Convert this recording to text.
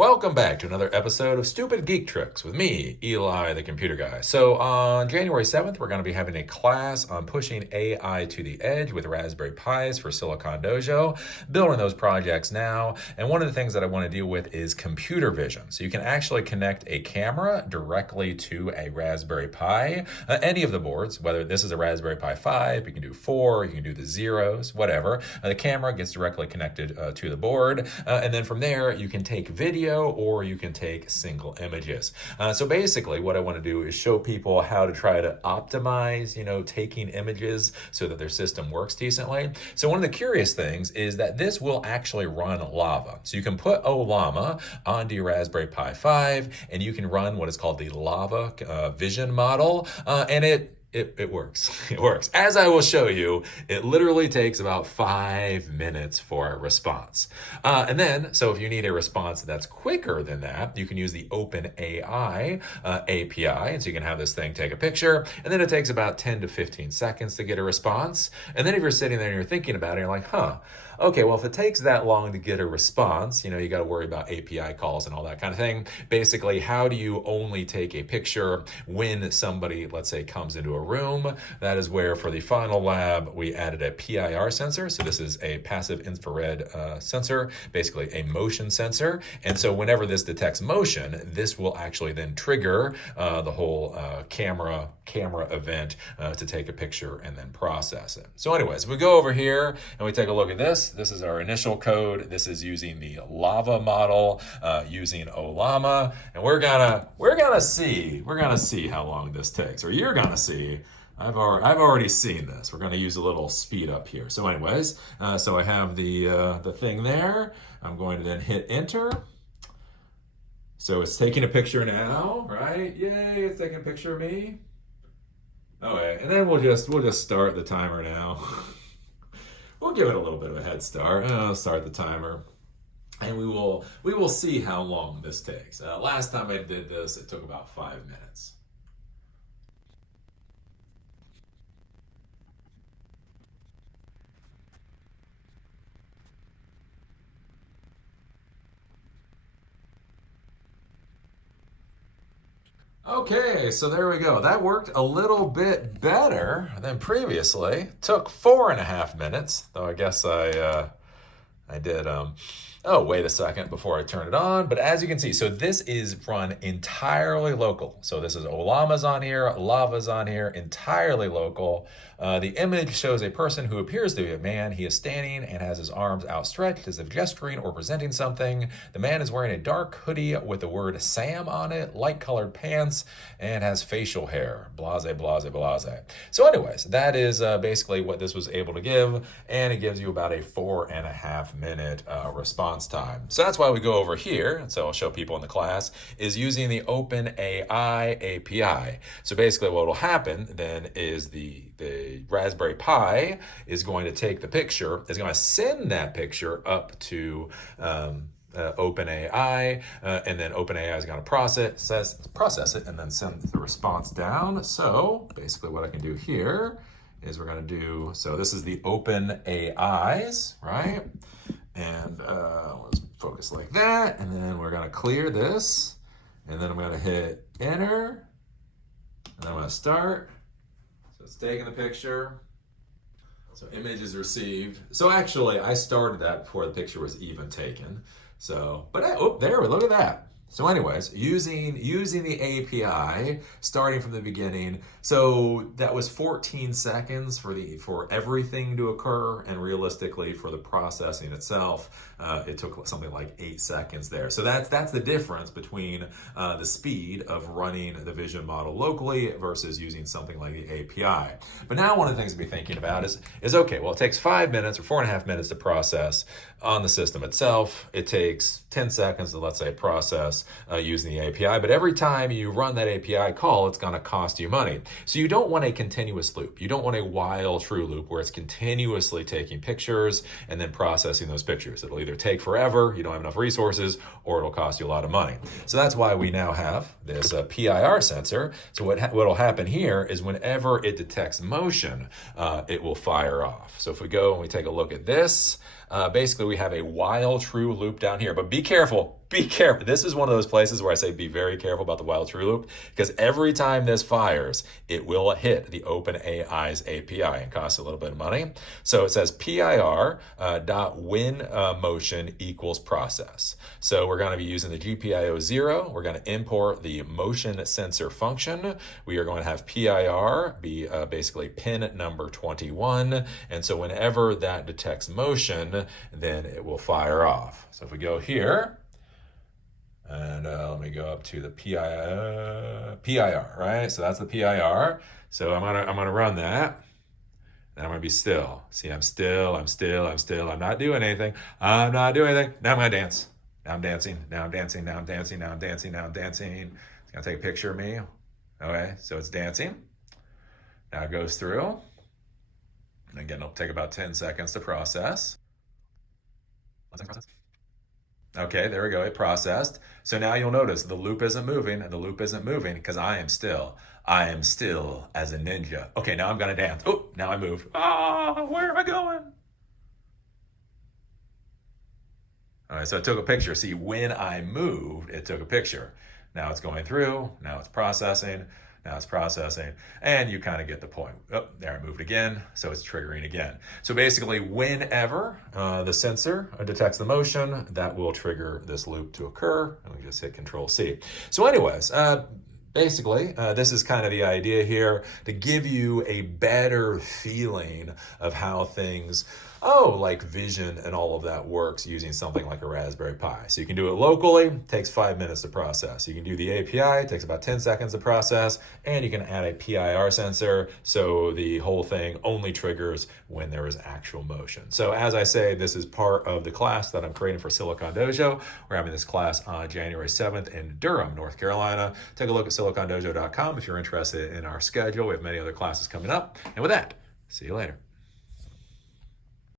Welcome back to another episode of Stupid Geek Tricks with me, Eli, the computer guy. So on January 7th, we're going to be having a class on pushing AI to the edge with Raspberry Pis for Silicon Dojo, building those projects now. And one of the things that I want to deal with is computer vision. So you can actually connect a camera directly to a Raspberry Pi, any of the boards, whether this is a Raspberry Pi 5, you can do 4, you can do the zeros, whatever. The camera gets directly connected to the board. And then from there, you can take video or you can take single images. So basically what I want to do is show people how to try to optimize, taking images so that their system works decently. So one of the curious things is that this will actually run Llava. So you can put Llama onto your Raspberry Pi 5 and you can run what is called the Llava vision model, and it works. It works. As I will show you, it literally takes about 5 minutes for a response. And then, so if you need a response that's quicker than that, you can use the OpenAI API. And so you can have this thing take a picture, and then it takes about 10 to 15 seconds to get a response. And then if you're sitting there and you're thinking about it, you're like, okay, well, if it takes that long to get a response, you got to worry about API calls and all that kind of thing. Basically, how do you only take a picture when somebody, let's say, comes into a room? That is where, for the final lab, we added a PIR sensor. So this is a passive infrared sensor, basically a motion sensor. And so whenever this detects motion, this will actually then trigger the whole camera event to take a picture and then process it. So anyways, we go over here and we take a look at this. This is our initial code. This is using the Llava model, using Ollama, and we're gonna see how long this takes, or you're gonna see. I've already seen this. We're going to use a little speed up here. So anyways, so I have the thing there. I'm going to then hit enter. So it's taking a picture now, right? Yay! It's taking a picture of me. Okay, and then we'll just start the timer now. We'll give it a little bit of a head start. Start the timer, and we will see how long this takes. Last time I did this, it took about 5 minutes. Okay, so there we go. That worked a little bit better than previously. Took 4.5 minutes, though I guess I did, oh, wait a second before I turn it on. But as you can see, so this is run entirely local. So this is Ollama's on here, Llava's on here, entirely local. The image shows a person who appears to be a man. He is standing and has his arms outstretched as if gesturing or presenting something. The man is wearing a dark hoodie with the word Sam on it, light-colored pants, and has facial hair. Blase, blase, blase. So anyways, that is basically what this was able to give, and it gives you about a 4.5 minute response time. So that's why we go over here, and so I'll show people in the class, is using the OpenAI API. So basically what will happen then is the Raspberry Pi is going to take the picture, is going to send that picture up to OpenAI, and then OpenAI is going to process it and then send the response down. So basically what I can do here is we're going to do, so this is the OpenAI's, right? And let's focus like that, and then we're going to clear this, and then I'm going to hit enter, and then I'm going to start. So it's taking the picture. So image is received. So actually, I started that before the picture was even taken. So, but there, look at that. So anyways, using the API, starting from the beginning, so that was 14 seconds for everything to occur, and realistically for the processing itself, it took something like 8 seconds there. So that's the difference between the speed of running the vision model locally versus using something like the API. But now one of the things to be thinking about is okay, well, it takes 5 minutes or 4.5 minutes to process on the system itself. It takes 10 seconds to, let's say, process using the API, but every time you run that API call, it's going to cost you money. So you don't want a continuous loop. You don't want a while true loop where it's continuously taking pictures and then processing those pictures. It'll either take forever, you don't have enough resources, or it'll cost you a lot of money. So that's why we now have this PIR sensor. So what'll happen here is whenever it detects motion, it will fire off. So if we go and we take a look at this, Basically, we have a while true loop down here. But be careful. Be careful. This is one of those places where I say be very careful about the while true loop, because every time this fires, it will hit the OpenAI's API and cost a little bit of money. So it says PIR dot win motion equals process. So we're going to be using the GPIO 0. We're going to import the motion sensor function. We are going to have PIR be basically pin number 21. And so whenever that detects motion, then it will fire off. So if we go here, and let me go up to the PIR, right? So that's the PIR. So I'm gonna run that. And I'm gonna be still. See, I'm still. I'm not doing anything. Now I'm gonna dance. Now I'm dancing. Now I'm dancing. It's gonna take a picture of me. Okay, so it's dancing. Now it goes through. And again, it'll take about 10 seconds to process. Okay, there we go. It processed. So now you'll notice the loop isn't moving, and the loop isn't moving because I am still. I am still as a ninja. Okay, now I'm going to dance. Oh, now I move. Where am I going? All right, so it took a picture. See, when I moved, it took a picture. Now it's going through. Now it's processing. Now it's processing, and you kind of get the point. Oh, there it moved again, so it's triggering again. So basically, whenever the sensor detects the motion, that will trigger this loop to occur, and we just hit Control-C. So anyways, basically, this is kind of the idea here, to give you a better feeling of how things, like vision and all of that works using something like a Raspberry Pi. So you can do it locally, takes 5 minutes to process. You can do the API, takes about 10 seconds to process, and you can add a PIR sensor, so the whole thing only triggers when there is actual motion. So as I say, this is part of the class that I'm creating for Silicon Dojo. We're having this class on January 7th in Durham, North Carolina. Take a look at silicondojo.com if you're interested in our schedule. We have many other classes coming up. And with that, see you later.